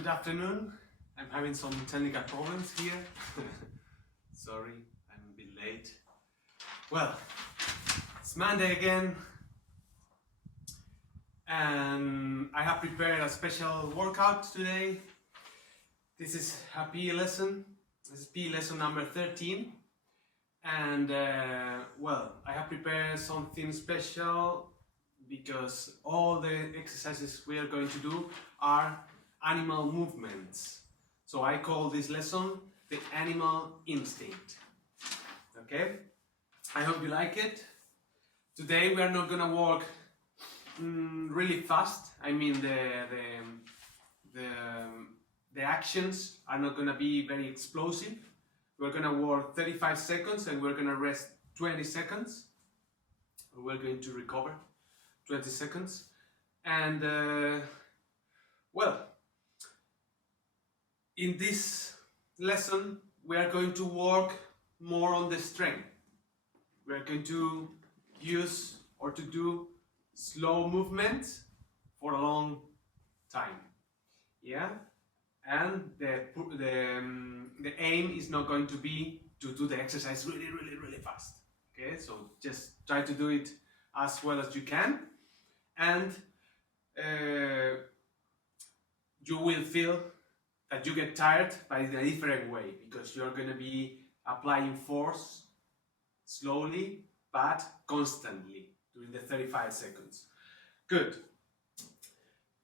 Good afternoon. I'm having some technical problems here. Sorry, I'm a bit late. Well, it's Monday again, and I have prepared a special workout today. This is a PE lesson. This is PE lesson number 13. And well, I have prepared something special because all the exercises we are going to do are animal movements. So I call this lesson the animal instinct. Okay? I hope you like it. Today we are not gonna walk really fast. I mean the actions are not gonna be very explosive. We're gonna work 35 seconds and we're gonna rest 20 seconds. We're going to recover 20 seconds. And well, in this lesson, we are going to work more on the strength. We are going to use or to do slow movements for a long time. Yeah? And the aim is not going to be to do the exercise really fast. Okay? So just try to do it as well as you can. And you will feel that you get tired, but in a different way, because you're going to be applying force slowly but constantly during the 35 seconds. Good.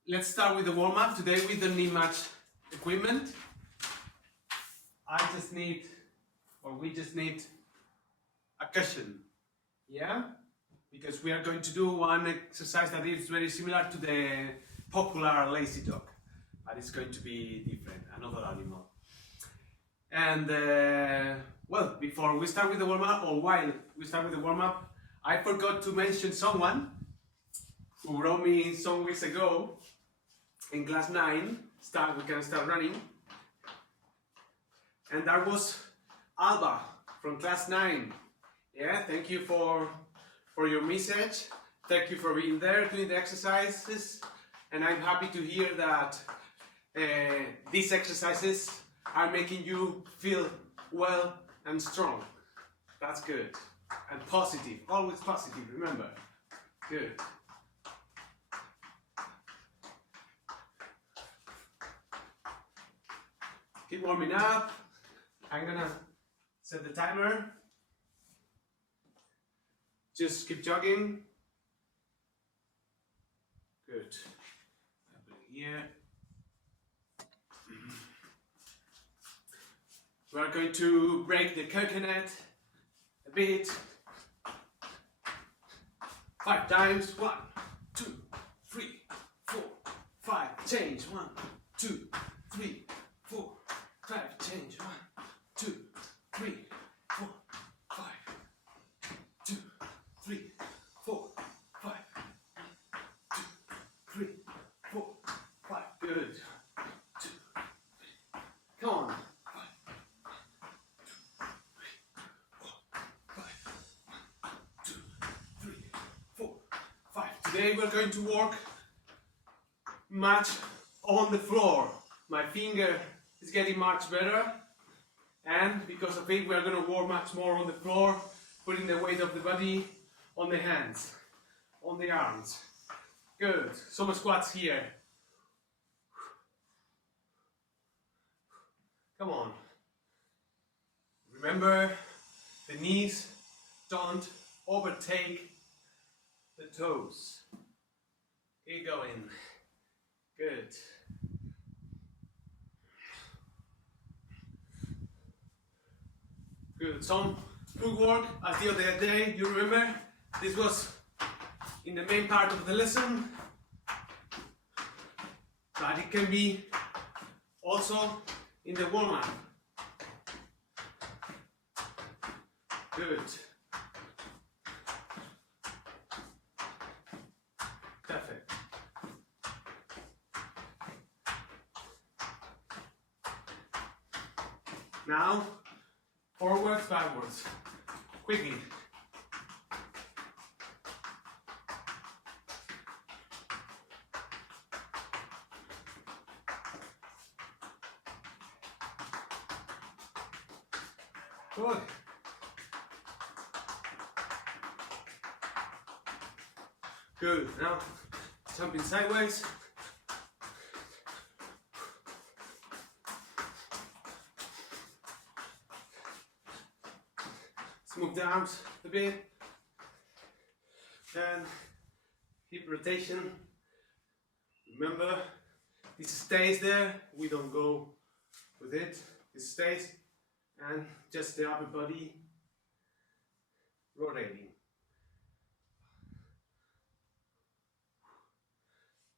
Let's start with the warm-up. Today we don't need much equipment. We just need a cushion. Yeah? Because we are going to do one exercise that is very similar to the popular lazy dog. But it's going to be different, another animal. And well, before we start with the warm-up, or while we start with the warm-up, I forgot to mention someone who wrote me some weeks ago in class 9, we can start running. And that was Alba from class 9. Yeah, thank you for your message. Thank you for being there doing the exercises. And I'm happy to hear that these exercises are making you feel well and strong. That's good. And positive, always positive, remember. Good. Keep warming up. I'm gonna set the timer. Just keep jogging. Good. Here. We are going to break the coconut a bit. 5 times. 1, 2, 3, 4, 5. Change. 1, 2, 3, 4, 5. Change. 1, 2, 3, 4, 5. 2, 3, 4, 5. 2, 3, 4, 5. Good. 2, 3. Come on. Today we're going to work much on the floor. My finger is getting much better, and because of it we're going to work much more on the floor, putting the weight of the body on the hands, on the arms. Good. Some squats here. Come on. Remember, the knees don't overtake the toes. Keep going. Good. Good. Some footwork as the other day. You remember? This was in the main part of the lesson. But it can be also in the warm-up. Good. Perfect. Now, forwards, backwards. Quickly. Good. Good. Now jumping sideways. Let's move the arms a bit. Then hip rotation. Remember, this stays there. We don't go with it. It stays, and just the upper body rotating.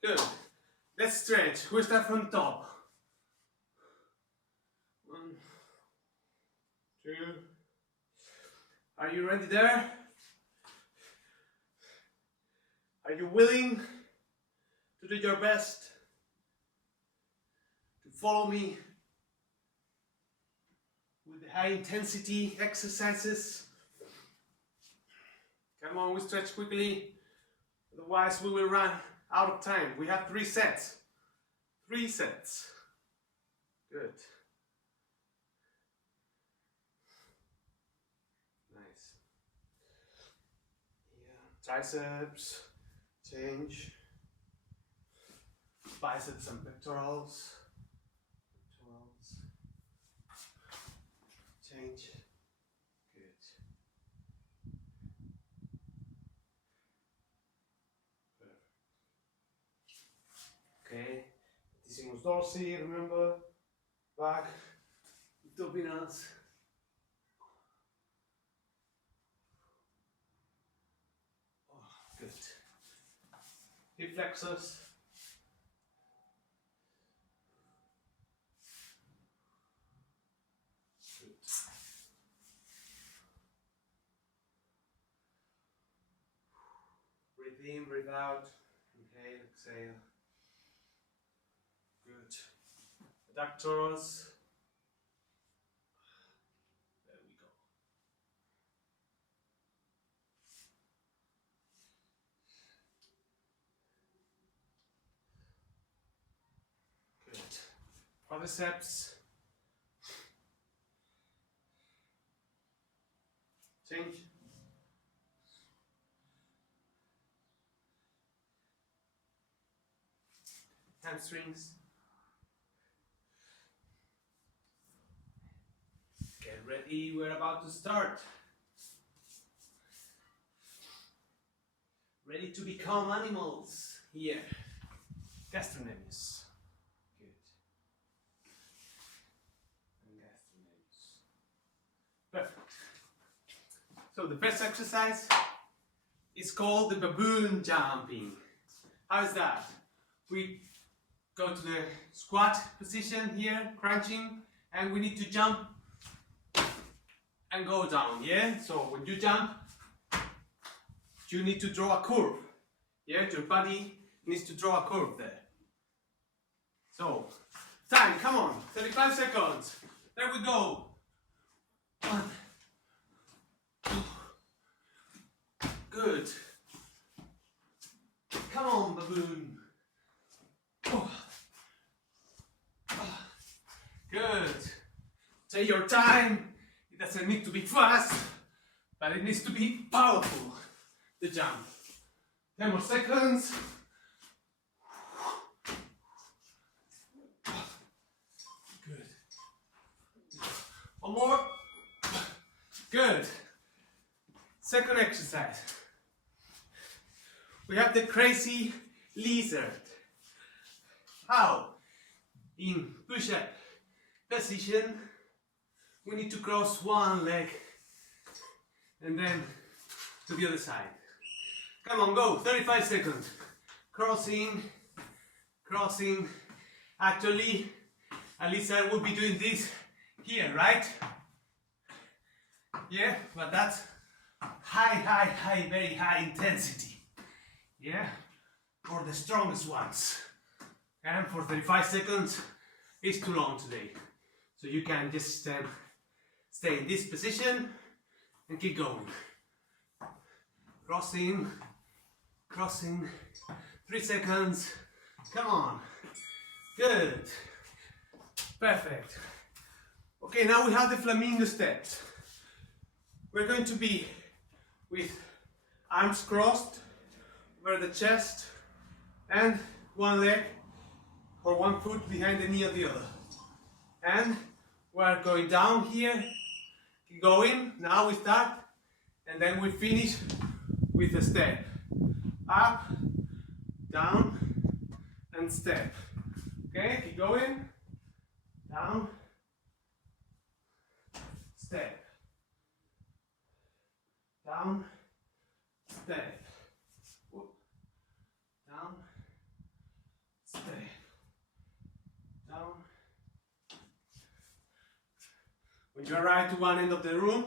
Good. Let's stretch. We start from the top. 1, 2. Are you ready there? Are you willing to do your best to follow me with the high intensity exercises? Come on, we stretch quickly, otherwise we will run out of time. We have 3 sets. 3 sets. Good. Nice. Yeah. Triceps. Change. Biceps and pectorals. Change. Good. Okay. Latissimus dorsi, remember? Back. Abdominals. Oh, good. Hip flexors. Good. Breathe in, breathe out. Inhale, exhale. Good. Adductors. There we go. Good. Quadriceps. Change. Hamstrings. Get ready, we're about to start. Ready to become animals. Here. Gastrocnemius. Good. And gastrocnemius. Perfect. So the first exercise is called the baboon jumping. How is that? We go to the squat position here, crunching, and we need to jump and go down, yeah? So when you jump, you need to draw a curve, yeah? Your body needs to draw a curve there. So, time, come on, 35 seconds. There we go. 1, 2. Good. Come on, baboon. Oh. Good. Take your time. It doesn't need to be fast, but it needs to be powerful. The jump. 10 more seconds. Good. One more. Good. Second exercise. We have the crazy lizard. How? In push-up position, we need to cross one leg and then to the other side. Come on, go, 35 seconds. Crossing, crossing. Actually, a lizard will be doing this here, right? Yeah, but that's high, very high intensity. Yeah, for the strongest ones. And for 35 seconds, it's too long today. So you can just stay in this position and keep going. Crossing, crossing, 3 seconds. Come on. Good. Perfect. Okay, now we have the flamingo steps. We're going to be with arms crossed over the chest and one leg or one foot behind the knee of the other. And we're going down here, keep going, now we start, and then we finish with a step. Up, down, and step. Okay, keep going, down, step, down, step, down, step, down. When you arrive to one end of the room,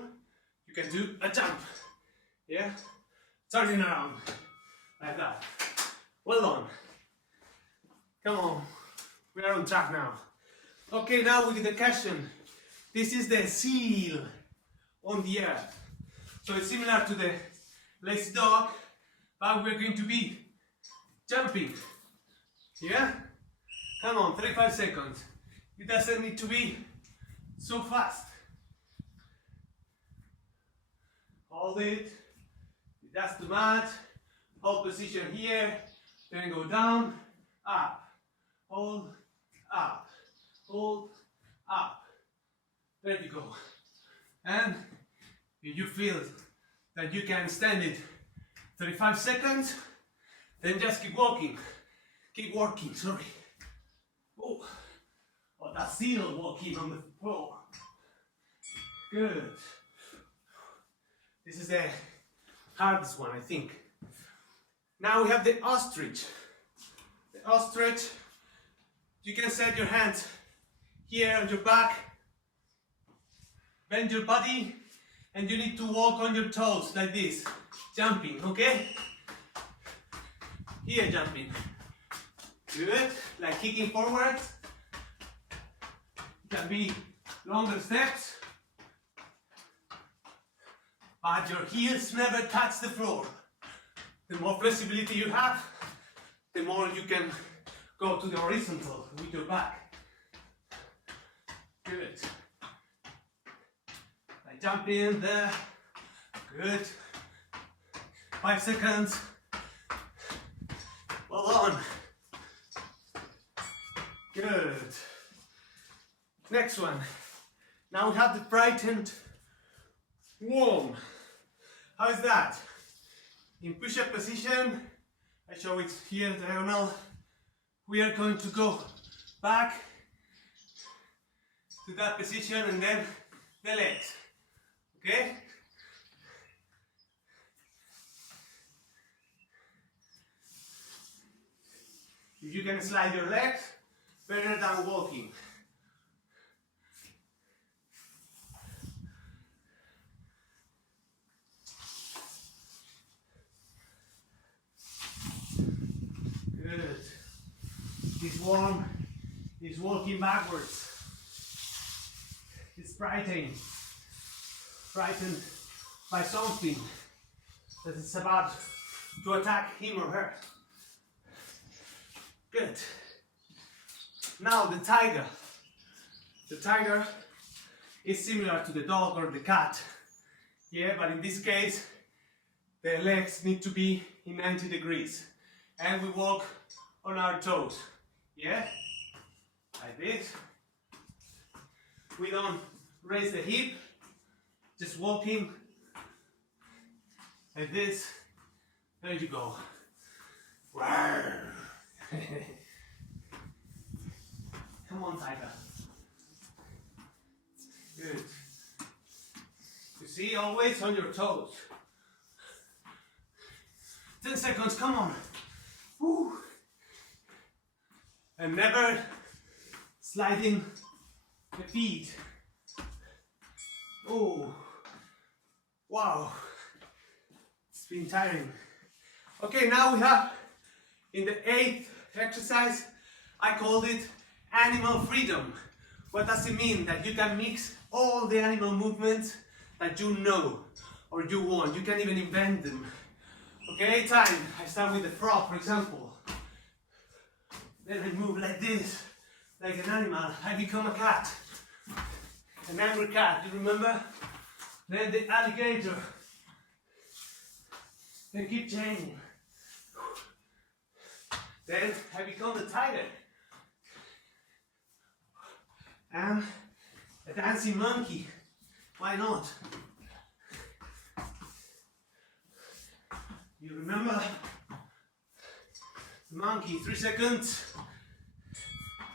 you can do a jump. Yeah? Turning around. Like that. Well done. Come on. We are on track now. Okay, now with the question. This is the seal on the earth. So it's similar to the lazy dog, but we're going to be jumping. Yeah? Come on, 35 seconds. It doesn't need to be so fast. Hold it. That's the mat. Hold position here. Then go down, up. Hold, up. Hold, up. There you go. And if you feel that you can stand it 35 seconds, then just keep walking. Keep working, sorry. Oh, that's still walking on the floor. Good. This is the hardest one, I think. Now we have the ostrich. The ostrich, you can set your hands here on your back, bend your body, and you need to walk on your toes like this, jumping, okay? Here jumping. Good, like kicking forward. Can be longer steps, but your heels never touch the floor. The more flexibility you have, the more you can go to the horizontal with your back. Good. Like jumping there. Good. 5 seconds. Well done. Good. Next one. Now we have the frightened worm. How is that? In push-up position, I show it here diagonal. We are going to go back to that position and then the legs. Okay? If you can slide your legs, better than walking. Good. This worm is walking backwards. It's frightened by something that is about to attack him or her. Good. Now the tiger. The tiger is similar to the dog or the cat. Yeah, but in this case, the legs need to be in 90 degrees. And we walk on our toes. Yeah? Like this. We don't raise the hip. Just walking like this. There you go. Come on, tiger. Good. You see, always on your toes. 10 seconds, come on. Woo. And never sliding the feet. Oh, wow. It's been tiring. Okay, now we have in the 8th exercise, I called it animal freedom. What does it mean? That you can mix all the animal movements that you know or you want. You can even invent them. Okay, time. I start with the frog, for example. Then I move like this, like an animal. I become a cat. An angry cat, you remember? then the alligator, then keep changing. Then I become the tiger. And a dancing monkey. Why not? You remember? The monkey, 3 seconds.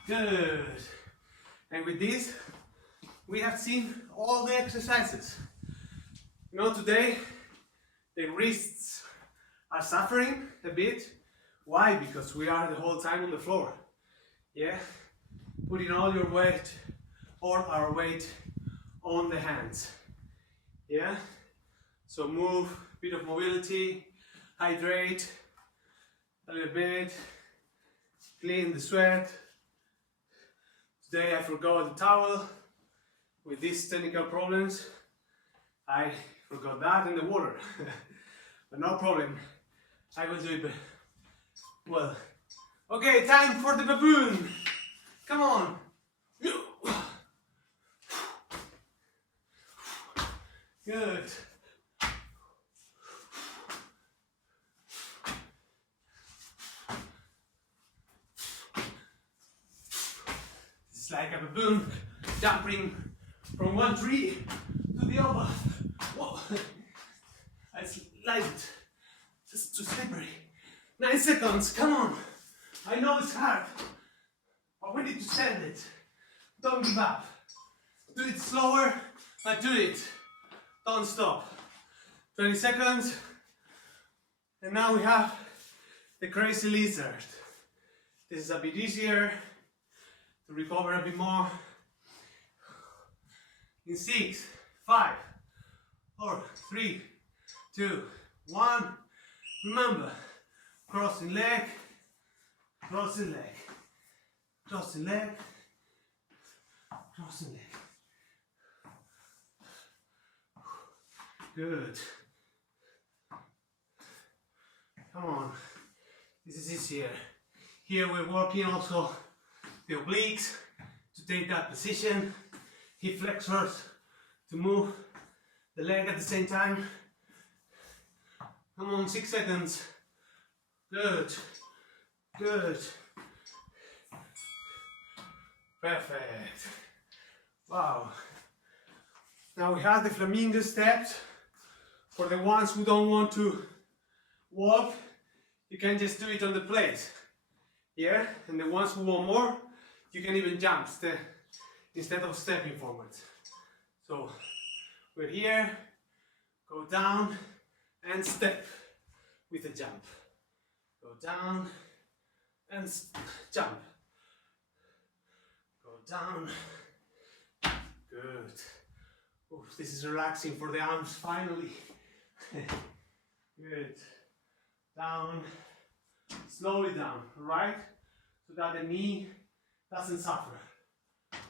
Good. And with this, we have seen all the exercises. You know, today, the wrists are suffering a bit. Why? Because we are the whole time on the floor. Yeah? Putting all your weight or our weight on the hands. Yeah? So move, bit of mobility, hydrate a little bit, clean the sweat. Today I forgot the towel with these technical problems. I forgot that in the water. But no problem, I will do it well. Okay, time for the baboon. Come on. Good. It's like a baboon jumping from one tree to the other. Whoa. It's light. Just too slippery. 9 seconds, come on. I know it's hard, but we need to send it. Don't give up. Do it slower, but do it. Don't stop. 20 seconds. And now we have the crazy lizard. This is a bit easier to recover a bit more. In 6, 5, 4, 3, 2, 1. Remember, crossing leg, crossing leg, crossing leg, crossing leg. Good. Come on. This is easier. Here we're working also the obliques to take that position, hip flexors to move the leg at the same time. Come on, 6 seconds. Good. Good. Perfect. Wow. Now we have the flamingo steps. For the ones who don't want to walk, you can just do it on the place. Yeah? And the ones who want more, you can even jump instead of stepping forward. So we're here, go down and step with a jump. Go down and jump. Go down. Good. Oof, this is relaxing for the arms finally. Good. Down. Slowly down, right? So that the knee doesn't suffer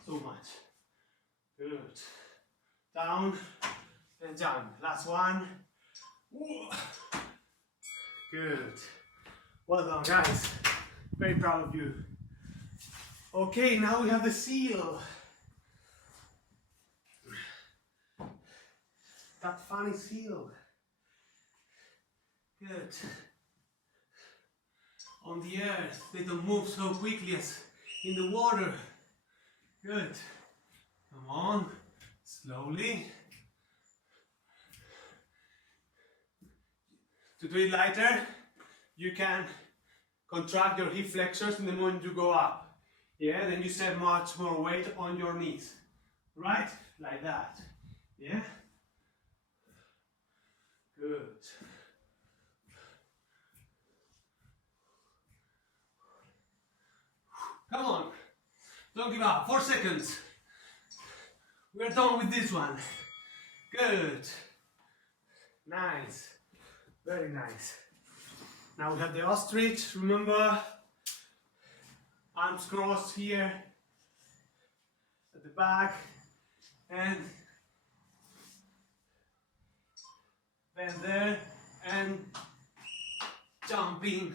so much. Good. Down and jump. Last one. Good. Well done, guys. Very proud of you. Okay, now we have the seal. That funny seal. Good. On the earth, they don't move so quickly as in the water. Good. Come on, slowly. To do it lighter, you can contract your hip flexors in the moment you go up. Yeah, then you set much more weight on your knees. Right? Like that. Yeah? Good. Come on. Don't give up. 4 seconds. We're done with this one. Good. Nice. Very nice. Now we have the ostrich, remember? Arms crossed here at the back and then there and jumping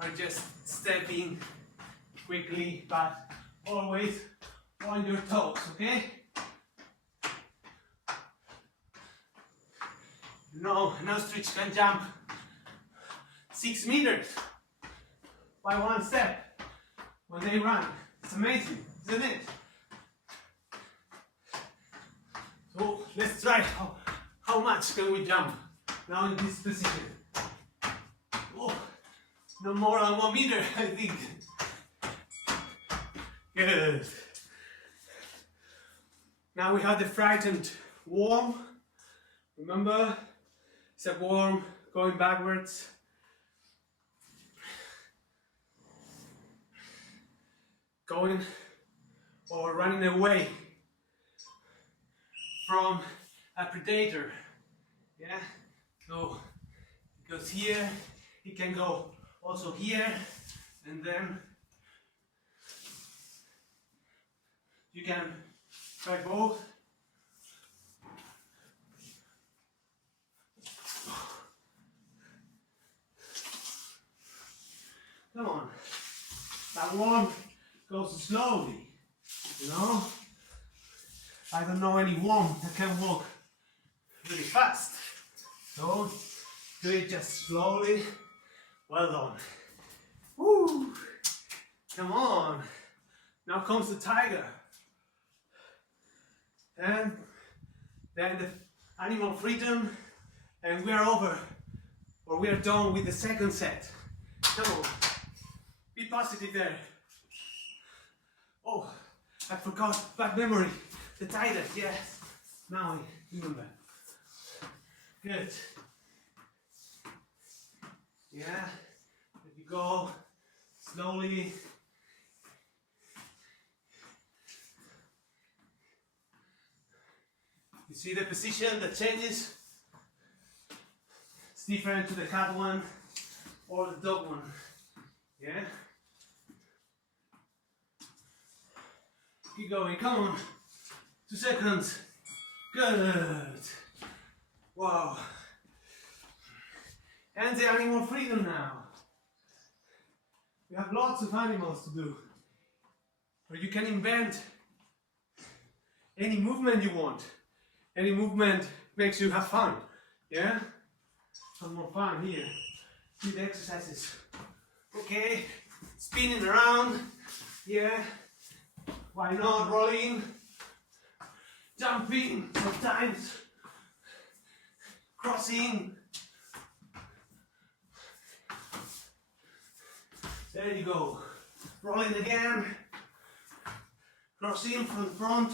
or just stepping quickly, but always on your toes, okay? No, an ostrich can jump 6 meters by one step when they run. It's amazing, isn't it? So let's try how much can we jump now in this position. Oh, no more than 1 meter, I think. Good. Now we have the frightened worm. Remember, it's a worm going backwards. Going or running away from a predator. Yeah? So it goes here, it can go also here, and then you can try both. Come on. That worm goes slowly, you know? I don't know any worm that can walk really fast. So do it just slowly. Well done. Woo! Come on. Now comes the tiger. And then the animal freedom, and we are over, or we are done with the second set. Come on. Be positive there. Oh, I forgot, bad memory. The tiger, yes. Now I remember. Good. Yeah, let you go slowly. You see the position that changes? It's different to the cat one or the dog one. Yeah? Keep going, come on. 2 seconds. Good. Wow. And the animal freedom now. We have lots of animals to do. Or you can invent any movement you want. Any movement makes you have fun. Yeah? Some more fun here. See the exercises. Okay. Spinning around. Yeah. Why not? Rolling. Jumping sometimes. Crossing. There you go. Rolling again. Crossing from the front.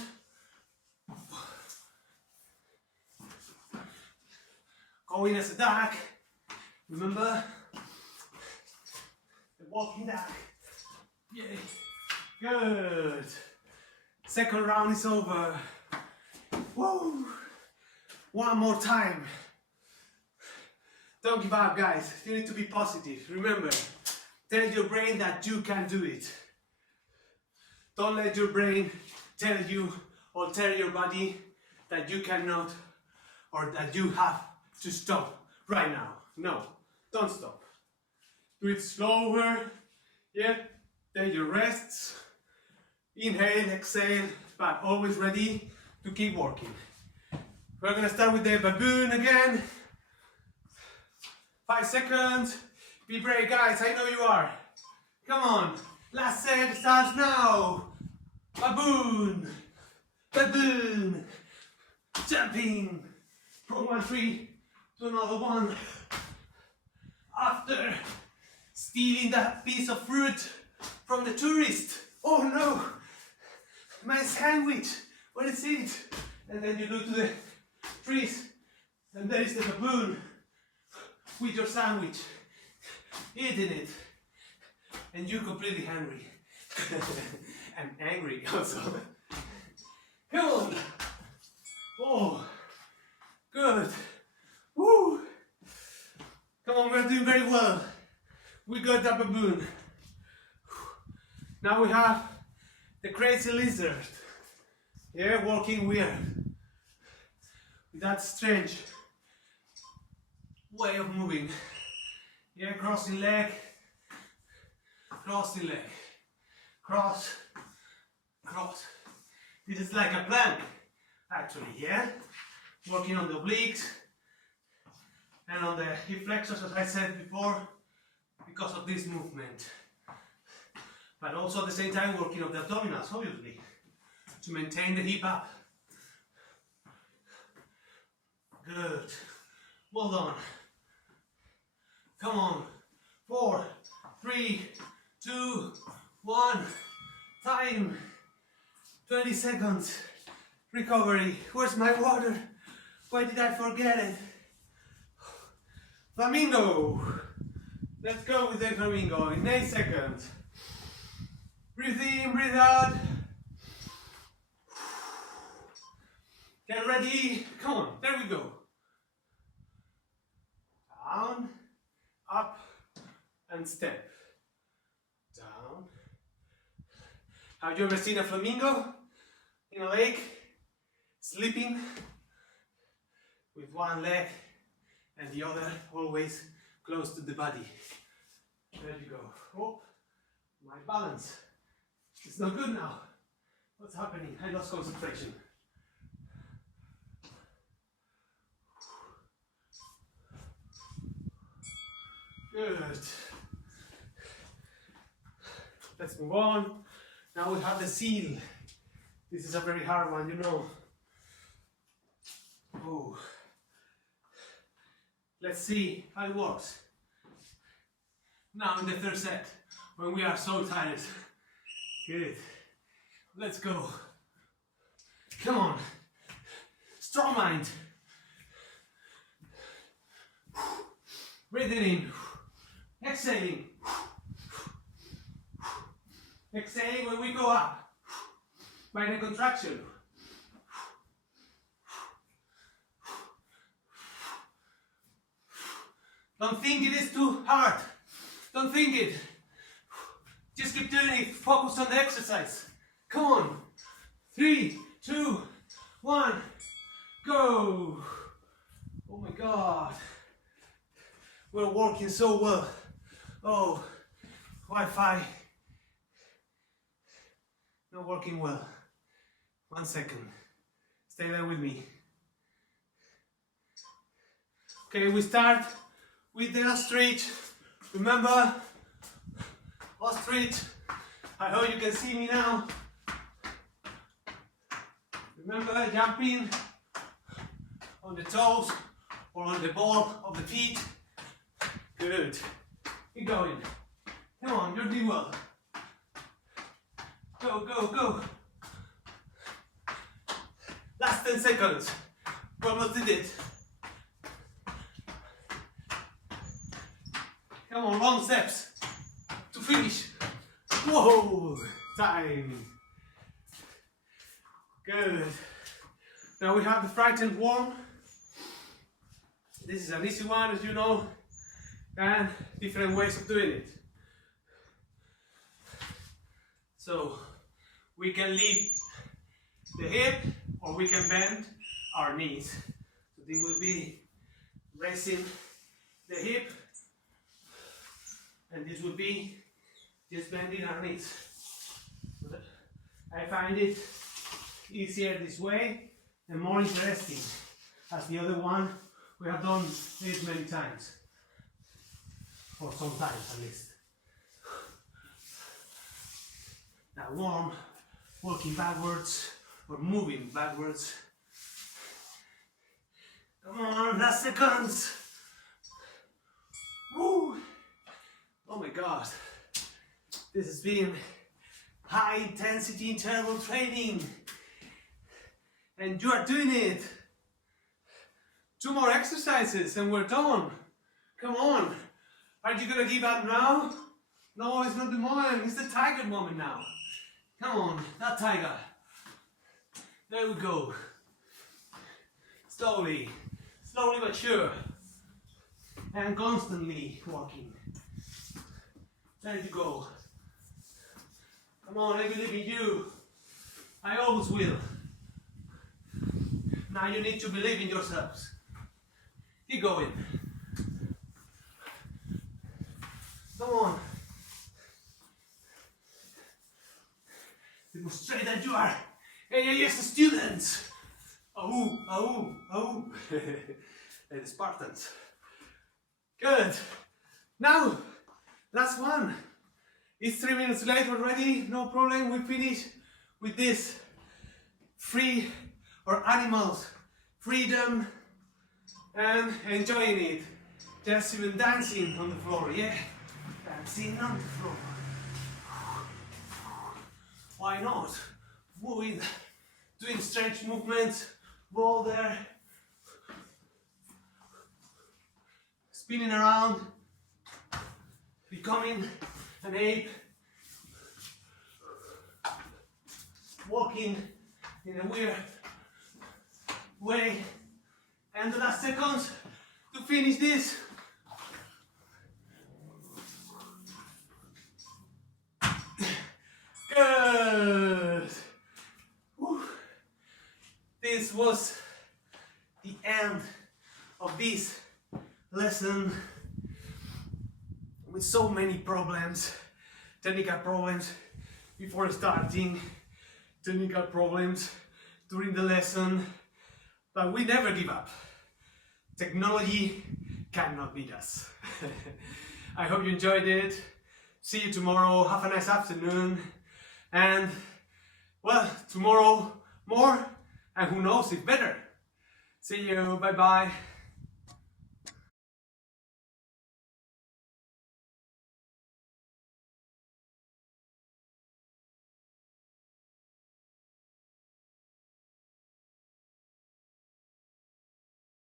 Going as a duck. Remember? The walking duck. Yay. Good. Second round is over. Woo! One more time. Don't give up, guys. You need to be positive. Remember, tell your brain that you can do it. Don't let your brain tell you or tell your body that you cannot or that you have to stop right now. No, don't stop. Do it slower. Yeah, take your rests. Inhale, exhale, but always ready to keep working. We're gonna start with the baboon again. 5 seconds. Be brave, guys. I know you are. Come on. Last set starts now. Baboon. Baboon. Jumping from one tree to another one. After stealing that piece of fruit from the tourist. Oh no. My sandwich. What is it? And then you look to the trees and there is the baboon with your sandwich, eating it, and you're completely hungry. And angry also. Come on! Oh, good. Woo! Come on, we're doing very well. We got that baboon. Now we have the crazy lizard. Yeah, walking weird. With that strange way of moving. Yeah, crossing leg, crossing leg, cross, cross. This is like a plank, actually, yeah? Working on the obliques, and on the hip flexors, as I said before, because of this movement. But also at the same time working on the abdominals, obviously, to maintain the hip up. Good. Well done. Come on. 4, 3, 2, 1. Time. 20 seconds. Recovery. Where's my water? Why did I forget it? Flamingo. Let's go with the flamingo in 8 seconds. Breathe in, breathe out. Get ready. Come on, there we go. Down, up, and step. Down. Have you ever seen a flamingo in a lake sleeping with one leg and the other always close to the body? There you go. Oh, my balance. It's not good now. What's happening? I lost concentration. Good. Let's move on. Now we have the seal. This is a very hard one, you know. Oh. Let's see how it works. Now in the third set, when we are so tired. Good. Let's go. Come on. Strong mind. Breathing in. Exhaling. Exhaling when we go up. By the contraction. Don't think it is too hard. Don't think it. Just keep doing it. Focus on the exercise. Come on. 3, 2, 1. Go. Oh my God. We're working so well. Oh, Wi-Fi. Not working well. 1 second. Stay there with me. Okay, we start with the ostrich. Remember, ostrich. I hope you can see me now. Remember, jumping on the toes or on the ball of the feet. Good. Keep going. Come on, you're doing well. Go, go, go. Last 10 seconds. We almost did it. Come on, long steps to finish. Whoa, time. Good. Now we have the frightened worm. This is an easy one, as you know, and different ways of doing it. So we can lift the hip or we can bend our knees. So they will be raising the hip, and this will be just bending our knees. I find it easier this way and more interesting, as the other one we have done it many times, or sometimes at least. That worm, walking backwards or moving backwards. Come on, last seconds. Woo! Oh my God, this has been high intensity interval training, and you are doing it. 2 more exercises and we're done. Come on, are you gonna give up now? No, it's not the moment, it's the tiger moment now. Come on, that tiger. There we go. Slowly, slowly but sure, and constantly walking. There you go. Come on, I believe in you. I always will. Now you need to believe in yourselves. Keep going. Come on. Demonstrate that you are AAS students. Oh, oh, oh. And the Spartans. Good. Now, last one. It's 3 minutes late already, no problem, we finish with this. Free or animals, freedom and enjoying it. Just even dancing on the floor, yeah? Dancing on the floor. Why not? Moving, doing strange movements, roll there, spinning around, becoming an ape, walking in a weird way, and the last seconds to finish this. Good. Whew. This was the end of this lesson with so many problems, technical problems before starting, technical problems during the lesson, but we never give up. Technology cannot beat us. I hope you enjoyed it. See you tomorrow. Have a nice afternoon. And, well, tomorrow more, and who knows if better. See you. Bye bye.